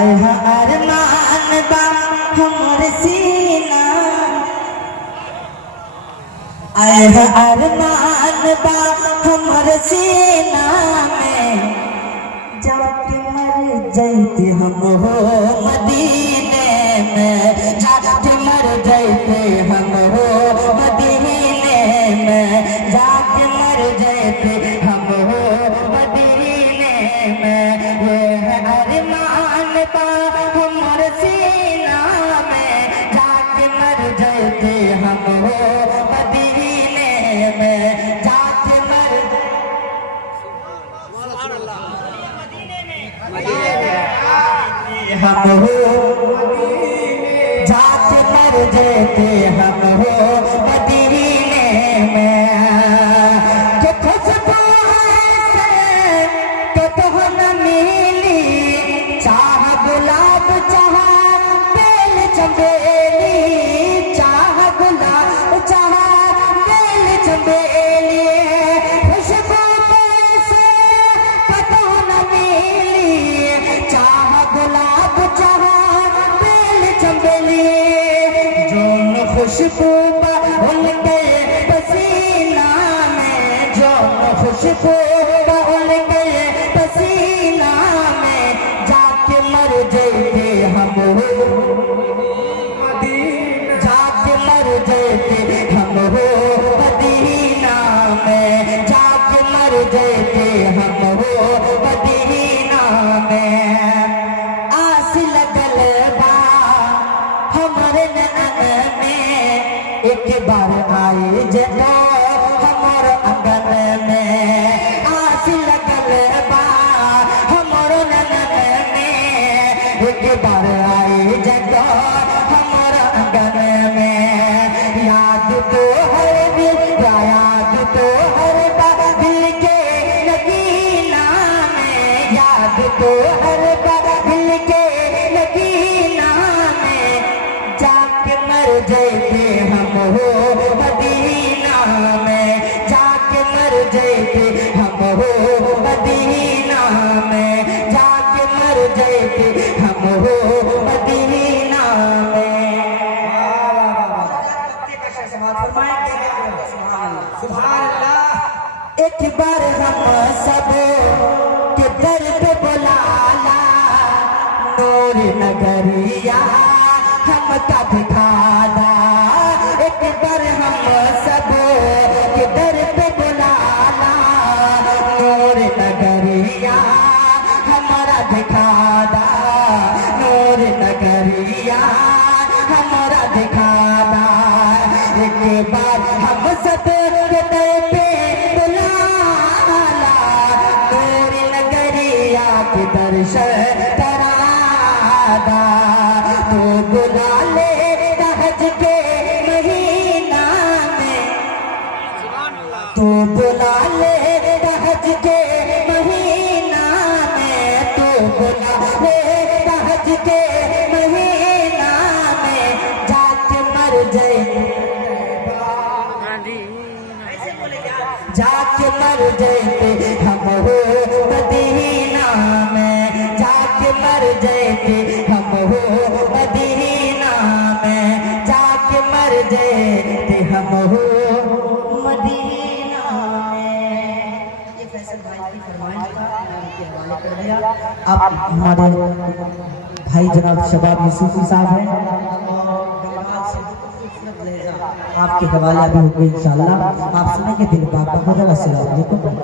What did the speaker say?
आए है अरमान बा हमर सीना, आए है अरमान बा हमर सीना में, जाके मर जाते हम हो मदीने में, जाके मर जाते हम हो मदीने में, जाके मर जाते हम हो मदीने में। ये है अरमान बा हमर सीना में, जाके मर जाते हम हो मदीने में, जाके मर हम हो जाके मर जाते हम हो मदीने में। कि खुशबू है कि तो न मिली, चाह गुलाब चाह बेल चंबेली, चाह गुलाब चाह बेल चंबेली, खुशबू से कि तो न मिली, चाह गुलाब चाह बेल चंबेली, जोन खुशबू उनके पसीना में, जोन खुशबू उनके पसीना में, जाके मर जाते हम हो जाके मर जाते हम हो मदीना में, जाके मर जाते हम हो मदीना में। आस लगल बा हमरे नैन में, एक बार आए जतो हमर अंगन में, आस लगल बा हमर नैन में, एक बार आए जतो हमर अंगन में। याद तो हर दिल याद तो हर दिल के नगीना में, याद तो हर दिल के नगीना में, जाके मर जाते हम हो मदीना में, जाके मर जाते हम हो मदीना में, जाके मर जाते हम हो मदीना में। एक बार हम सब के दर पे बुलाला, नूर नगरिया हम का दिखाना, एक बार हम सब के दर पे बुलाला, नूर नगरिया हमारा दिखाना, नूर नगरिया हमारा दिखाना। एक बार हम सब के दर पे बुलाला, नूर नगरिया के दर्शन करादा, तो बुला ले हज के महीना में, तो बुला ले हज के महीना में, तो बुला ले हज के महीना में, जाके मर जाए जाके मर जाते हम हो मदीना में, जाके मर जाते हम हो मदीना में, जाके मर जाते हम हो मदीना में। ये फैसल भाई की फरमाइश था, मैं उनके हवाले कर दिया। आप हमारे भाई जनाब शबाब यूसुफी साहब हैं, आपके हवाले अभी होंगे इंशाअल्लाह, आप सुनेंगे दिल बाग। अस्सलाम वालेकुम।